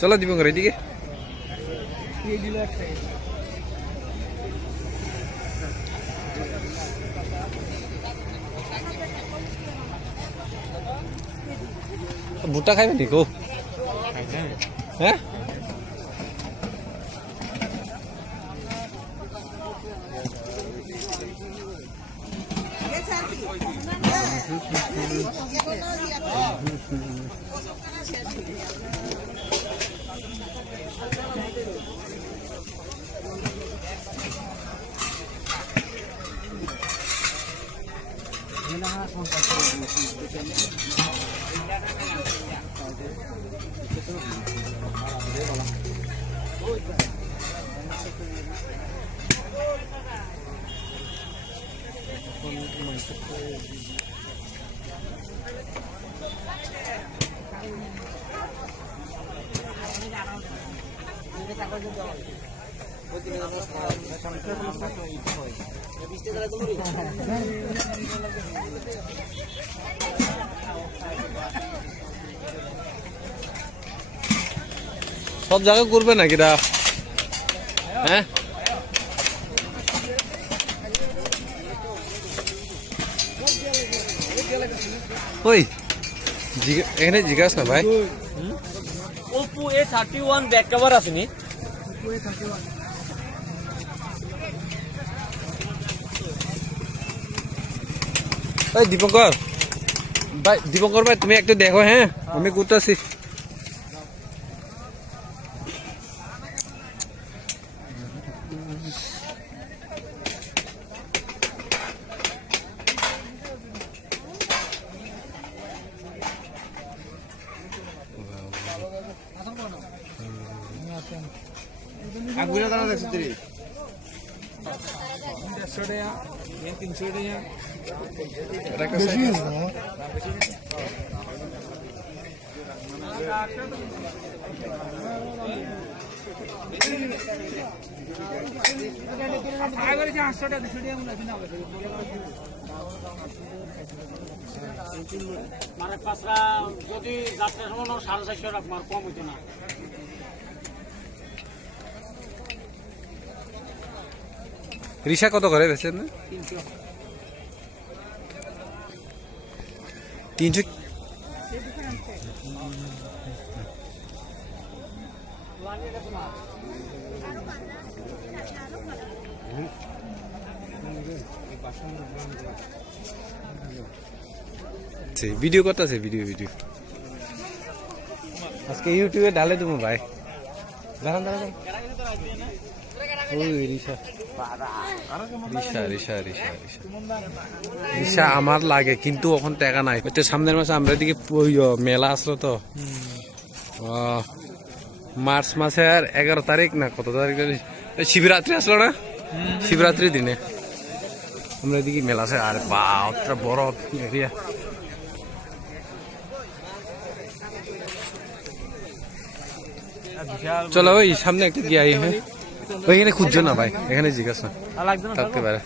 চলো দীপঙ্কর এদিকে। ভুট্টা খাইবে নি কো? হ্যাঁ সব জায়গায় করবে নাকি দা? হ্যাঁ ওই এখানে জিজ্ঞাসা না ভাই, Oppo A31 ব্যাক কভার আছে নি? ওই দীপঙ্কর ভাই, দীপঙ্কর ভাই তুমি একটু দেখো। হ্যাঁ আমি করতেছি। আগুলা দানা দেখছ তুই? 150 টাকা 300 টাকা মানে পাঁচরা যদি যাত্রা সময় 450 রাখবো, আর কম হইতো না। রিসা কত করে বেছে না? 300। ভিডিও করতেছে, ভিডিও আজকে ইউটিউবে ডালে দেবো ভাই। দাঁড়ান দাঁড়ান, ওই রিসা রিসা আমার লাগে, কিন্তু এখন টাকা নাই। সামনের মাসে আমরা দিকে মেলা আসলো তো, মার্চ মাসের 11 তারিখ না কত তারিখ শিবরাত্রি আসলো না, শিবরাত্রি দিনে আমরা এদিকে মেলা আছে। আর বা বড় এরিয়া। চলো ওই সামনে একটা গিয়ে। হ্যাঁ ওইখানে খুঁজছো না ভাই, এখানে জিজ্ঞাসা থাকতে পারে।